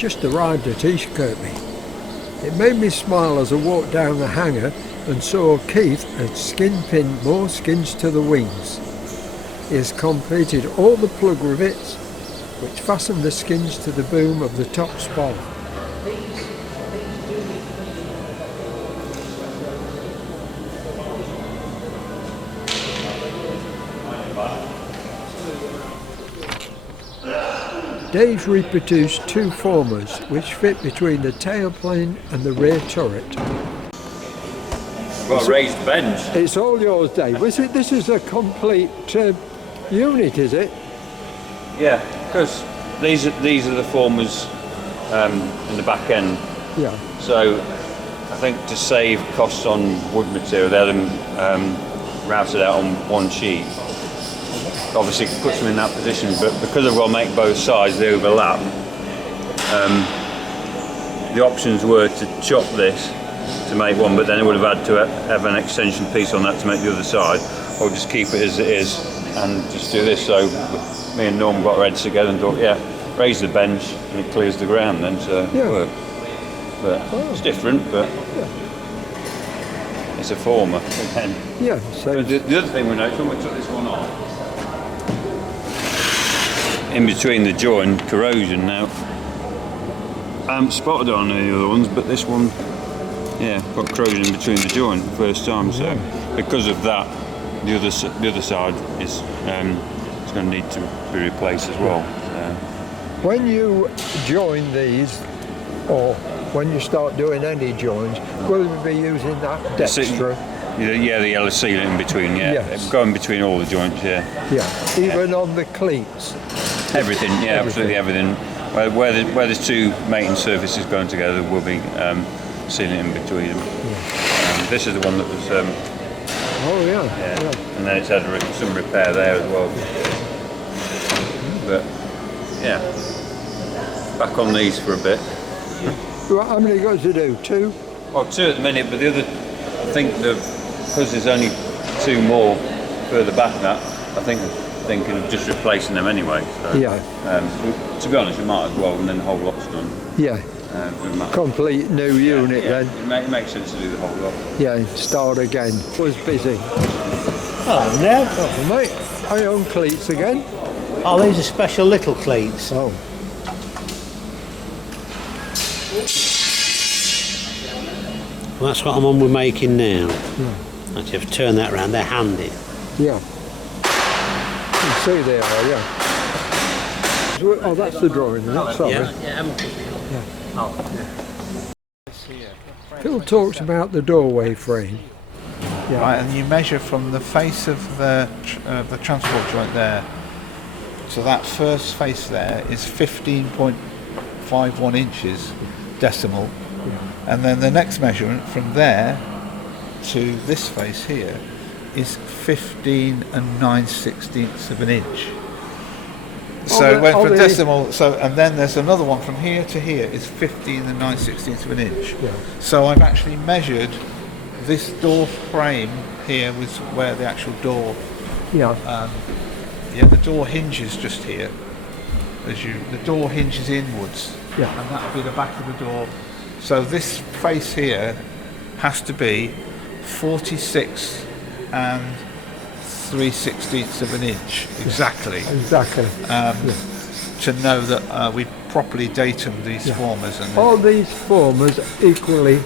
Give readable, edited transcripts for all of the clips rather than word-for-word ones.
just arrived at East Kirkby. It made me smile as I walked down the hangar and saw Keith had skin pinned more skins to the wings. He has completed all the plug rivets which fasten the skins to the boom of the top spar. Dave's reproduced two formers which fit between the tailplane and the rear turret. Got a raised bench. It's all yours, Dave. This is a complete unit, is it? Yeah, because these are the formers in the back end. Yeah. So I think to save costs on wood material, they had them routed out on one sheet. Obviously it puts them in that position, but because I've got to make both sides, they overlap. The options were to chop this to make one, but then it would have had to have an extension piece on that to make the other side, or just keep it as it is and just do this. So me and Norm got our heads together and thought, yeah, raise the bench and it clears the ground then, so yeah. it worked. But it's different, but it's a former again. Yeah. So the other thing we noticed when we took this one off, in between the joint, corrosion now. I haven't spotted it on any of the other ones, but this one, yeah, got corrosion in between the joint the first time. So because of that, the other side is it's going to need to be replaced as well. when you join these, or when you start doing any joins, will you be using that Dextra? Yeah, the yellow sealant in between. Yeah, yes. Going between all the joints. Yeah. Yeah, even on the cleats. Everything, yeah, absolutely everything. Where there's two mating surfaces going together, will be sealing in between them. Yeah. This is the one that was. Oh yeah. And then it's had some repair there as well. But yeah, back on these for a bit. Right, how many got to do? Two? Oh, two at the minute, but the other, I think because there's only two more further back than that, I think thinking of just replacing them anyway. So, yeah. To be honest, we might as well, and then the whole lot's done. Yeah. Complete new unit then. It makes sense to do the whole lot. Yeah, start again. Was busy. Hello, Ned. Oh, mate, I own cleats again. Oh, these are special little cleats. Oh. Well, that's what I'm on with making now. Actually, I've turned that round. They're handy. Yeah. You can see they are, yeah. Oh, that's the drawing, isn't it? Sorry. Yeah. Phil talks about the doorway frame. Yeah. Right, and you measure from the face of the transport joint there. So that first face there is 15.51 inches decimal. Yeah. And then the next measurement from there to this face here is 15 9/16 of an inch. So it went from decimal, and then there's another one from here to here is 15 9/16 of an inch. Yeah. So I've actually measured this door frame here was where the actual door. Yeah. The door hinges just here. The door hinges inwards. Yeah. And that will be the back of the door. So this face here has to be 46 3/16 of an inch exactly. Exactly. To know that we properly datum these formers. And all these formers equally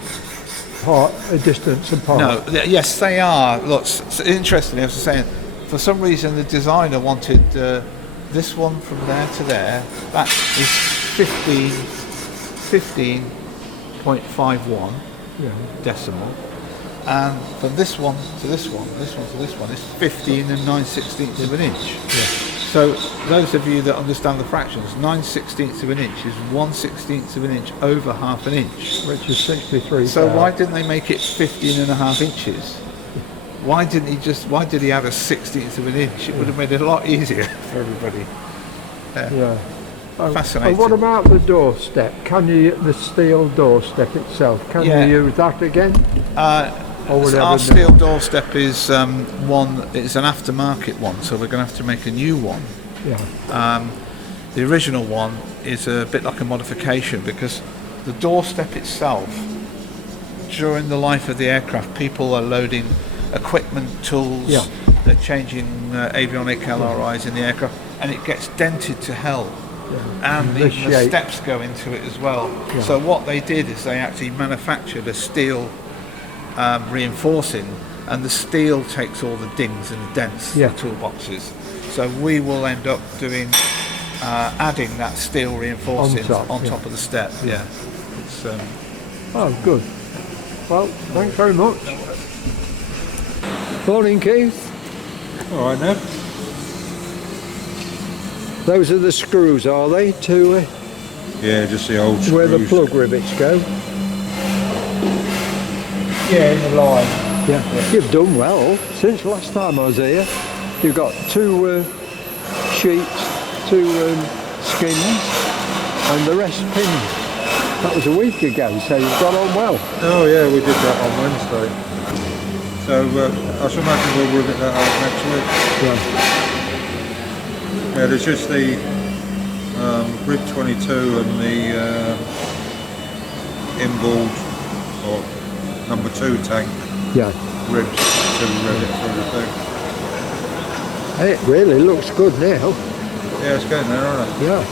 distance apart? No, yes they are. Look, it's interesting, I was saying, for some reason the designer wanted this one from there to there, that is 15.51 decimal. And from this one to this one, this one to this one, is 15 9/16 of an inch. Yeah. So those of you that understand the fractions, 9/16 of an inch is 1/16 of an inch over half an inch. Which is 63. So why didn't they make it 15.5 inches? Why did he add a 1/16 of an inch? It would have made it a lot easier for everybody. Yeah. Fascinating. And what about the doorstep? Can you, the steel doorstep itself, can you use that again? Our steel doorstep is it's an aftermarket one, so we're going to have to make a new one. Yeah. The original one is a bit like a modification because the doorstep itself, during the life of the aircraft, people are loading equipment, tools, Yeah. they're changing avionic LRIs in the aircraft, and it gets dented to hell. And The even the shape. steps go into it as well. Yeah. So what they did is they actually manufactured a steel reinforcing, and the steel takes all the dings and the dents, Yeah. the toolboxes. So we will end up doing adding that steel reinforcing On top, of the step. Yeah. It's, Oh, good. Well, thanks very much. Morning, Keith. All right now. Those are the screws, are they, to Yeah, just the old where the screws. plug rivets go? yeah, in the line. Yeah. You've done well. Since last time I was here, you've got 2 sheets, 2 skins, and the rest pinned. That was a week ago, so you've got on well. Oh yeah, we did that on Wednesday. So I should imagine we'll rivet that out next week. Yeah. Yeah, there's just the rib 22 and the inboard or number 2 tank Yeah. ribs to rivet through the thing. It really looks good now. Yeah, it's getting there, isn't it? Yeah.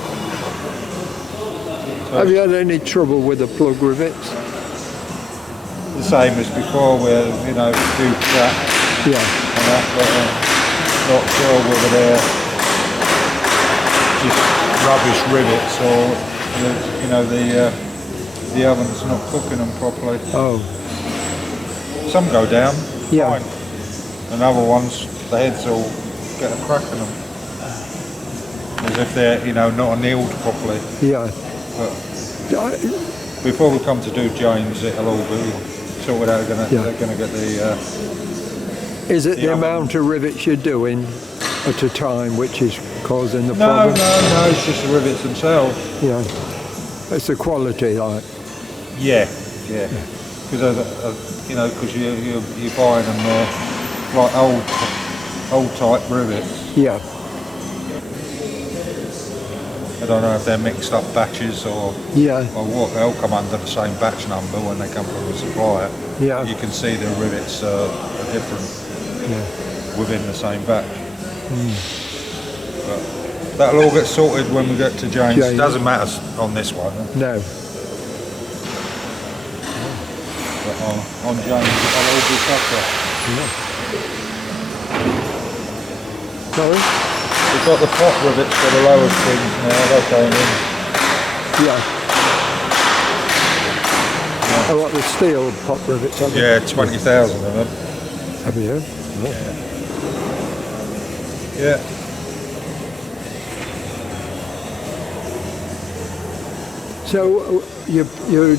Have you had any trouble with the plug rivets? The same as before, where you know do cracks Yeah. and that, but not sure whether they're just rubbish rivets or you know the oven's not cooking them properly. Oh. Some go down, Yeah. fine, and other ones the heads will get a crack in them, as if they're not annealed properly. Yeah. But before we come to do James, it'll all be sorted out. They're going to get the. Is it the oven. amount of rivets you're doing at a time which is causing the No, problem? no, it's just the rivets themselves. Yeah. It's the quality, like. Yeah. Because because you're buying them like old type rivets. Yeah. I don't know if they're mixed up batches or Yeah. what. They'll come under the same batch number when they come from the supplier. Yeah. You can see the rivets are different Yeah. within the same batch. But that'll all get sorted when we get to James. James. Doesn't matter on this one. No. But on James, it'll all be better. Sorry? We've got the pot rivets for the lower springs now. They came in. Yeah. I like the steel pop rivets, have you? Yeah, 20,000 of them. Have you? Yeah. So you're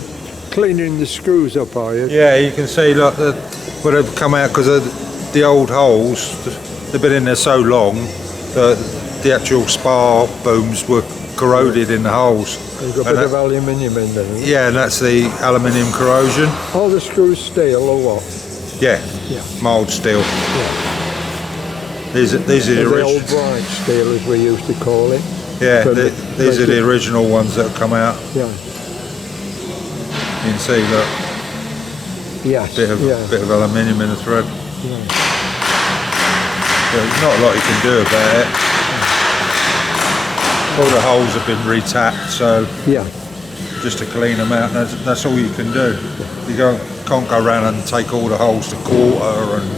cleaning the screws up, are you? Yeah, you can see like where they've come out because of the old holes. They've been in there so long that the actual spar booms were corroded in the holes. You've got a bit of aluminium in there. Yeah, and that's the aluminium corrosion. All the screws steel or what? Yeah, Yeah. mild steel. Yeah. These are the The old original. bright steel, as we used to call it. Yeah, But these are they- the original ones that have come out. Yeah. You can see that Yes. bit of aluminium in the thread. Yeah. There's not a lot you can do about it. All the holes have been retapped, so Yeah. just to clean them out, that's all you can do. You can't go around and take all the holes to quarter and.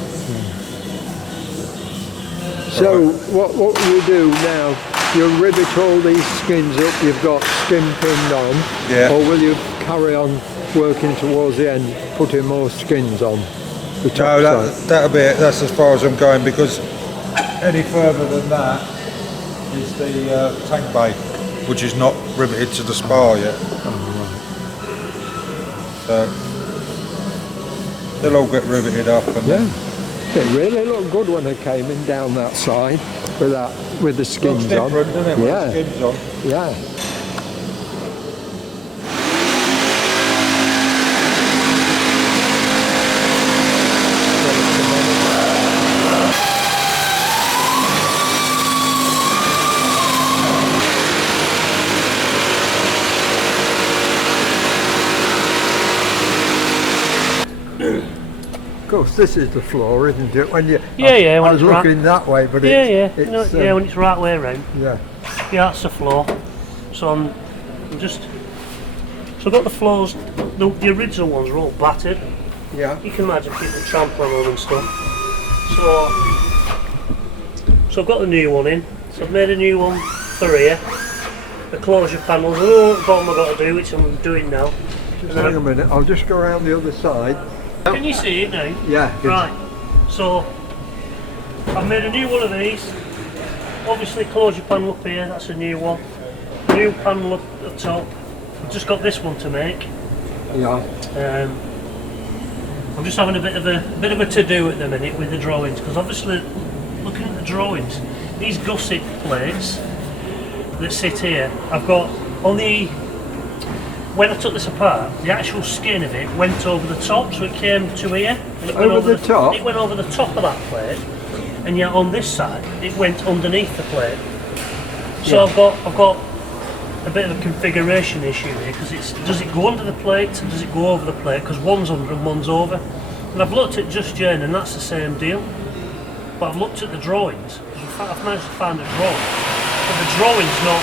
So what will you do now? You rivet all these skins up, you've got skin pinned on, Yeah. or will you carry on working towards the end, putting more skins on the top No, side? that'll be it. That's as far as I'm going because any further than that is the tank bay, which is not riveted to the spar yet. So they'll all get riveted up and Yeah. It really looked good when it came in down that side with the skins looks different, on. doesn't it? With Yeah. the skins on. Yeah. course, this is the floor, isn't it? When you, Yeah, I when was it's looking that way, but Yeah, it's, yeah, it's, when it's right way around. yeah, Yeah, that's the floor. So I'm just. So I've got the floors. The original ones are all battered. yeah, You can imagine people trampling on them and stuff. So I've got the new one in. So I've made a new one for here. The closure panels. Oh, at the bottom I've got to do, which I'm doing now. just hang a minute, I'll just go around the other side. Can you see it now? Yeah, Right. So I've made a new one of these. Obviously closure panel up here, that's a new one. New panel up the top. I've just got this one to make. yeah, I'm just having a bit of a to-do at the minute with the drawings, because obviously looking at the drawings, these gusset plates that sit here, I've got on the, when I took this apart, the actual skin of it went over the top, so it came to here. And it went Over the top? It went over the top of that plate, and yet on this side it went underneath the plate. So Yeah. I've got a bit of a configuration issue here, because does it go under the plate and does it go over the plate, because one's under and one's over. And I've looked at Just Jane and that's the same deal, but I've looked at the drawings, because I've managed to find a drawing, but the drawing's not,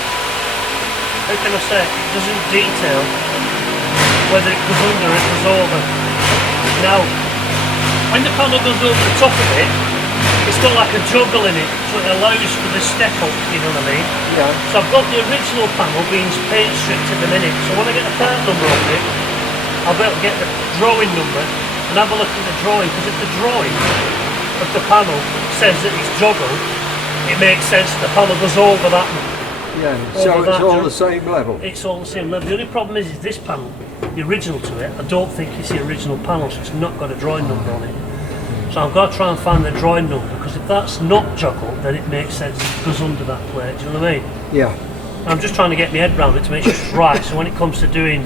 how can I say, it doesn't detail whether it goes under or it goes over. Now, when the panel goes over the top of it, it's got like a juggle in it, so it allows for the step up, you know what I mean? yeah, So I've got the original panel being paint stripped at the minute, so when I get the part number on it, I'll be able to get the drawing number and have a look at the drawing, because if the drawing of the panel says that it's juggled, it makes sense that the panel goes over that. yeah. So Over it's that, all John. the same level. It's all the same level. The only problem is this panel, the original to it, I don't think it's the original panel, so it's not got a drawing number on it. So I've got to try and find the drawing number, because if that's not juggled, then it makes sense it goes under that plate, do you know what I mean? Yeah, I'm just trying to get my head around it to make sure it's right, so when it comes to doing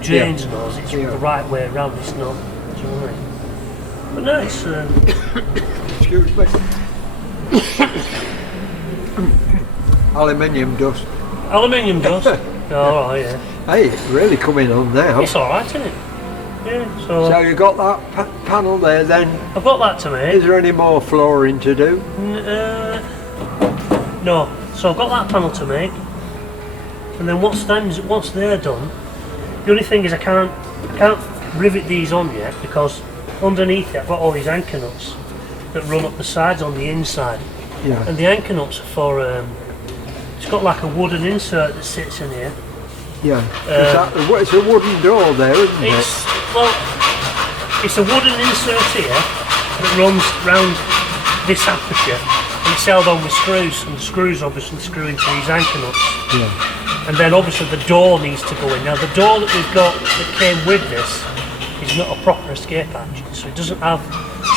Jane's and those, it's Yeah. the right way around, it's not, do you know what I mean? But no, it's, excuse me. Aluminium dust. aluminium dust. Oh, right, yeah. Hey, it's really coming on now. It's alright, isn't it? Yeah, so, So you got that panel there then. I've got that to make. Is there any more flooring to do? No, so I've got that panel to make, and then once they're done, the only thing is I can't rivet these on yet, because underneath it I've got all these anchor nuts that run up the sides on the inside, Yeah. and the anchor nuts are for it's got like a wooden insert that sits in here. Yeah. It's a wooden door there, isn't it? It's a wooden insert here that runs round this aperture, and it's held on with screws, and the screws obviously screw into these anchor nuts. Yeah. And then obviously the door needs to go in. Now the door that we've got that came with this is not a proper escape hatch, so it doesn't have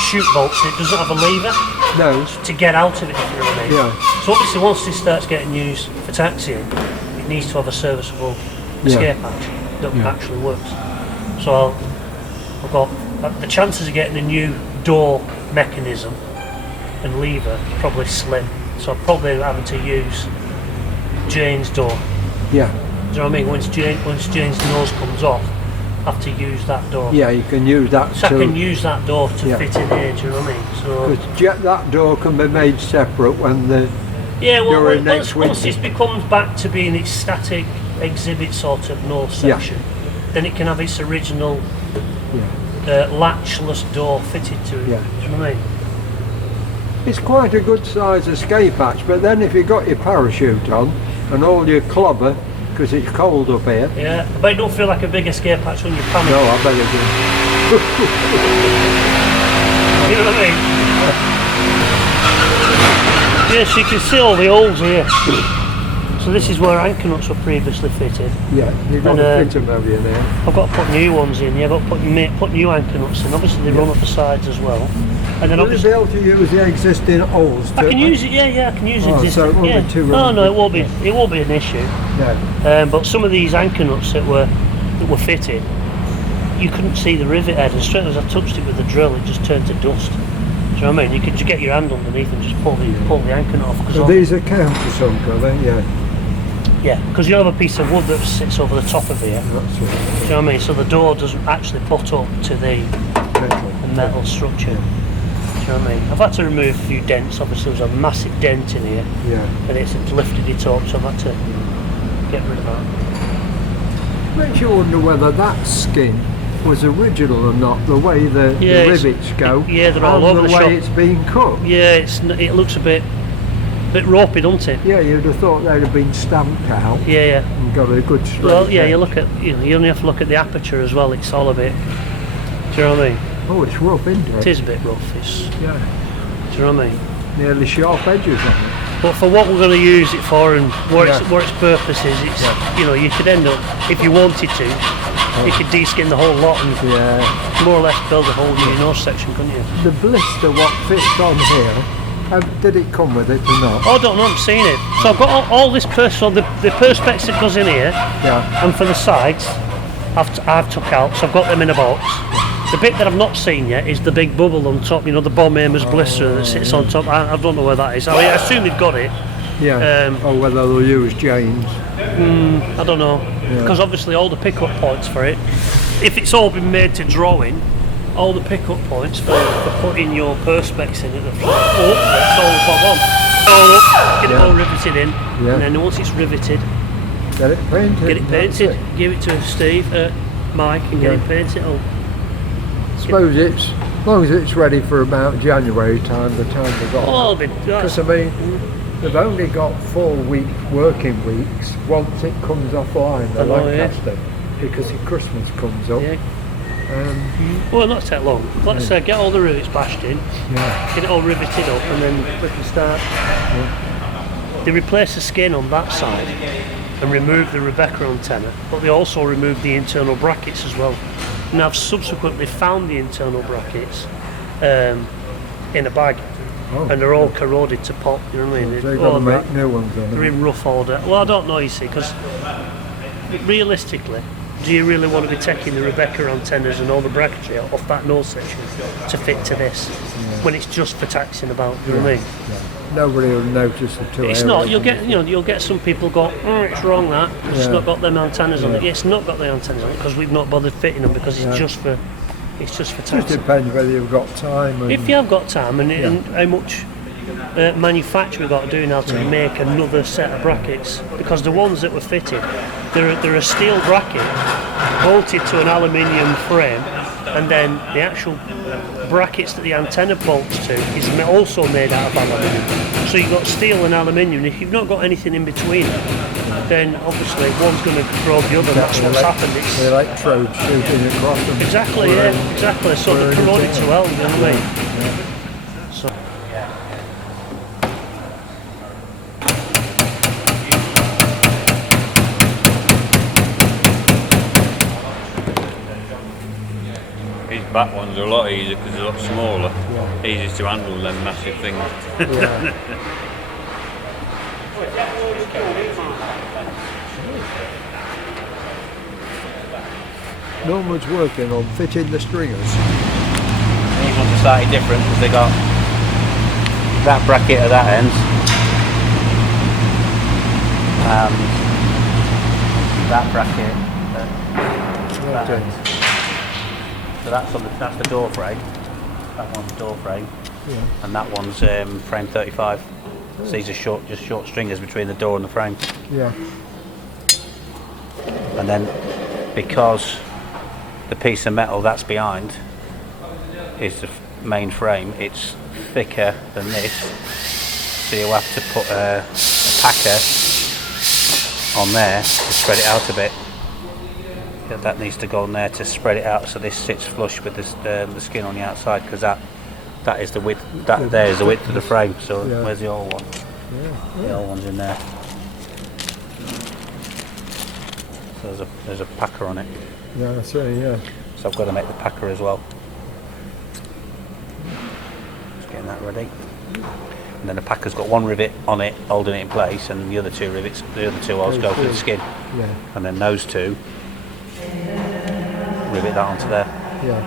chute bolts, it doesn't have a lever No. to get out of it, if you know what I mean. Yeah. So obviously once this starts getting used for taxiing, it needs to have a serviceable escape hatch that actually works. So I've got the chances of getting a new door mechanism and lever is probably slim. So I'm probably having to use Jane's door. Yeah. Do you know what I mean? Once Jane's nose comes off, I have to use that door. Yeah, you can use that So I too. can use that door to Yeah. fit in here, do you know what I mean? So Because that door can be made separate when the yeah, well, during next once winter. this becomes back to being its static exhibit sort of north section, then it can have its original latchless door fitted to it. Yeah. Do you know what I mean? It's quite a good size escape hatch, but then if you've got your parachute on and all your clobber, because it's cold up here. Yeah, but it don't feel like a big escape hatch when you panic. No, I bet it do. You know what I mean? Yes, you can see all the holes here. So this is where anchor nuts were previously fitted. Yeah, you've got And, to fit them over you now. I've got to put new ones in. Yeah, I've got to put new anchor nuts in. Obviously they run up the sides as well. And then Will you obviously be able to use the existing holes? I can use it. Yeah, I can use Oh, existing. so it won't be yeah. too No, wrong. no, it won't be. It won't be an issue. Yeah. But some of these anchor nuts that were fitted, you couldn't see the rivet head, and straight as I touched it with the drill, it just turned to dust. Do you know what I mean? You could just get your hand underneath and just pull the anchor nut off. So these are countersunk, are they? Yeah. Yeah, because you have a piece of wood that sits over the top of here. That's right. Do you know what I mean? So the door doesn't actually butt up to the and metal structure. Do you know what I mean? I've had to remove a few dents. Obviously, there was a massive dent in here, and it's lifted it up, so I've had to get rid of that. Makes you wonder whether that skin was original or not, the way the rivets go, they're all over the the way shop. it's been cut. Yeah, it looks a bit ropey, doesn't it? Yeah, you'd have thought they'd have been stamped out Yeah. and got a good straight Well, yeah, edge. you only have to look at the aperture as well. It's all a bit. Do you know what I mean? Oh, it's rough, isn't it? It is a bit rough. Yeah, Do you know what I mean? nearly sharp edges on it. But for what we're going to use it for and what its purpose is, it's you could end up, if you wanted to, you could de-skin the whole lot and more or less build a whole new nose section, couldn't you? The blister what fits on here, did it come with it or not? Oh, I don't know, I've seen it. So I've got all this so the perspex that goes in here, and for the sides, I've took out, so I've got them in a box. The bit that I've not seen yet is the big bubble on top, the bomb aimer's blister that sits on top. I don't know where that is. I mean, I assume they've got it. Yeah, or whether they'll use James. I don't know, because obviously all the pickup points for it, if it's all been made to drawing, all the pickup points for putting your perspex in at the front, that's all bob on. Get it all riveted in, and then once it's riveted, Get it painted. Give it to Steve, Mike, and get it painted up. Suppose it's, as long as it's ready for about January time, the time they've got. Oh, Because I mean, they've only got 4 working weeks once it comes offline, the Lancaster, because the Christmas comes up. Well, not take long. Let's get all the rivets bashed in, get it all riveted up, and then we can start. They replace the skin on that side and remove the Rebecca antenna, but they also remove the internal brackets as well. And I've subsequently found the internal brackets in a bag, and they're all corroded to pop. You know what I mean? So you've got to make new ones on They're them. in rough order. Well, I don't know, you see, because realistically, do you really want to be taking the Rebecca antennas and all the bracketry off that nose section to fit to this when it's just for taxing about? You know what I mean? Nobody will notice the two. It's not. You'll get some people go, it's wrong that it's not got them antennas on it. It's not got the antennas on it because we've not bothered fitting them because it's just for Just taxing. depends whether you've got time. And If you have got time and how much manufacture we've got to do now to make another set of brackets, because the ones that were fitted, they're a steel bracket bolted to an aluminium frame, and then the actual brackets that the antenna bolts to is also made out of aluminium. So you've got steel and aluminium. If you've not got anything in between, then obviously one's going to probe the other. That's what's happened. It's the electrode shooting across them. exactly, exactly. So they're corroded to hell. You know what I mean? So. These back ones are a lot easier because they're a lot smaller. Easier to handle them massive things. Norman's working on fitting the stringers. These ones are slightly different because they got that bracket at that end and that bracket at that end. So that's the door frame. That one's door frame, and that one's frame 35. So these are short stringers between the door and the frame. Yeah. And then because the piece of metal that's behind is the main frame, it's thicker than this, so you'll have to put a packer on there to spread it out a bit. That needs to go on there to spread it out so this sits flush with the skin on the outside, because that is the width, that there is the width of the frame. So where's the old one? The old one's in there. So there's a packer on it. Yeah, I see, yeah. So I've got to make the packer as well. Just getting that ready. And then the packer's got one rivet on it holding it in place, and the other two rivets, the other two holes go for the skin. Yeah. And then those two rivet that onto there. Yeah.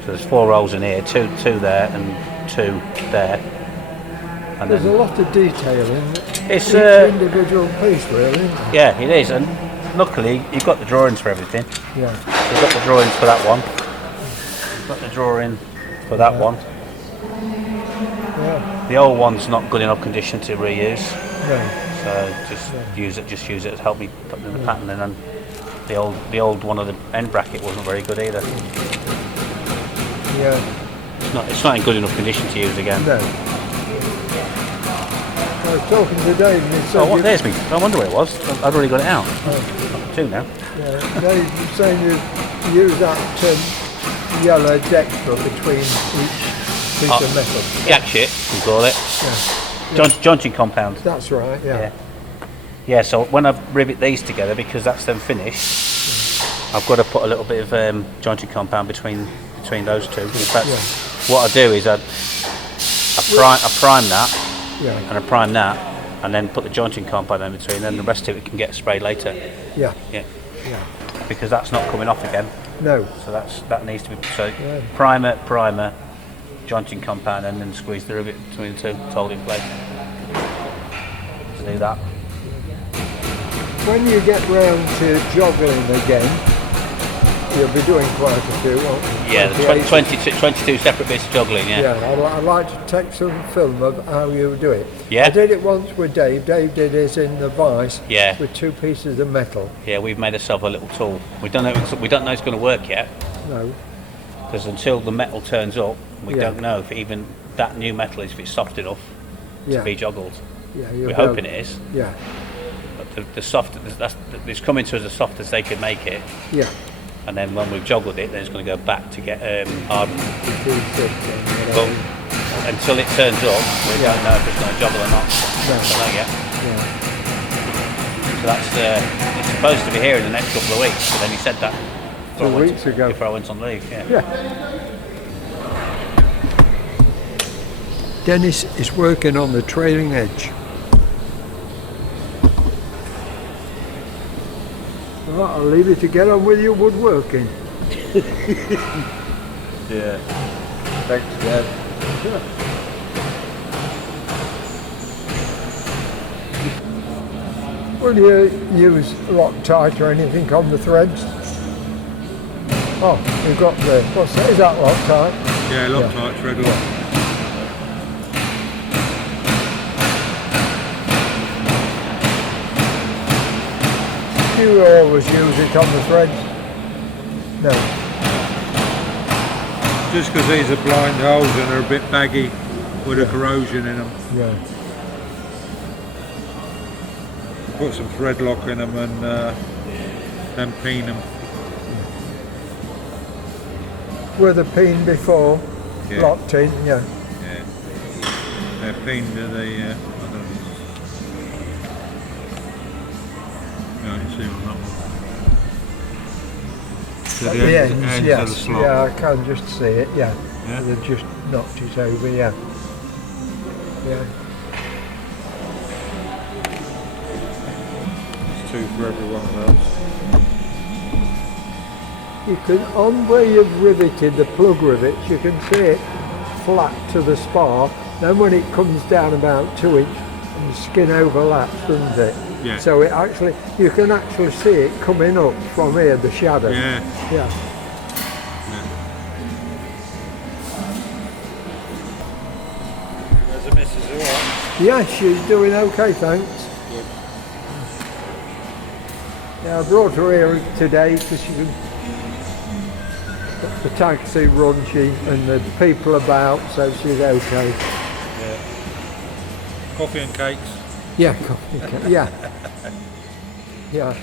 So there's 4 rolls in here, two there and 2 there. And There's then a lot of detail in it. it's Each individual piece, really. yeah, it is, and luckily you've got the drawings for everything. Yeah. You've got the drawings for that one, got the drawing for that one. Yeah. The old one's not good enough condition to reuse, No. so just use it to help me put the pattern in. And the old one of the end bracket wasn't very good either. Yeah. It's not in good enough condition to use again. No. I was talking to Dave and he said... Oh, what? There's me. I wonder where it was. I'd already got it out. Two now. Yeah, Dave was saying you use that yellow Dextra between each piece of metal. Jack shit, we call it. Yeah. Jointing compound. That's right, yeah. Yeah, so when I rivet these together, because that's then finished, I've got to put a little bit of jointing compound between those two. In fact, what I do is I prime that, and I prime that, and then put the jointing compound in between, and the rest of it can get sprayed later. Yeah. Yeah. Because that's not coming off again. No. So that needs to be primer, jointing compound, and then squeeze the rivet between the two to hold in place. To do that. When you get round to juggling again, you'll be doing quite a few, won't you? Yeah, the 22 separate bits of juggling, Yeah, I'd like to take some film of how you do it. Yeah. I did it once with Dave. Dave did it in the vice with 2 pieces of metal. Yeah, we've made ourselves a little tool. We don't know it's going to work yet. No. Because until the metal turns up, we don't know if even that new metal is if it's soft enough to be juggled. Yeah, we're hoping it is. Yeah. But it's coming to us as soft as they can make it. Yeah. And then when we've juggled it, then it's going to go back to get hardened. But until it turns up, we don't know if it's going to juggle or not. No. Don't know yet. Yeah. So that's it's supposed to be here in the next couple of weeks. But then he said that 2 weeks ago. before I went on leave. Yeah. Dennis is working on the trailing edge. Well, I'll leave you to get on with your woodworking. Yeah. Thanks, Dad. Will you use Loctite or anything on the threads? Oh, you've got the, what's that? Is that Loctite? Yeah, Loctite, thread lock. Do you always use it on the threads? No. Just because these are blind holes and they're a bit baggy with a corrosion in them. Yeah. Put some thread lock in them and then peen them. Were they peened before? Yeah. Locked in, yeah. Yeah. They're peened to the, I don't know. No, you see on that one. At the ends, yes. of the slot. Yeah, I can just see it, yeah. Yeah? They've just knocked it over, yeah. Yeah. There's 2 for every one of those. You can, on where you've riveted the plug rivets, you can see it flat to the spar. Then when it comes down about 2 inch, the skin overlaps, doesn't it? Yeah. So it actually, you can actually see it coming up from here, the shadow. Yeah. Yeah. There's a missus, alright? Yeah, she's doing okay, thanks. Good. Yeah, I brought her here today because she can. The taxi run, and the people about, so she's okay. Yeah. Coffee and cakes. Yeah, coffee, yeah. Yeah.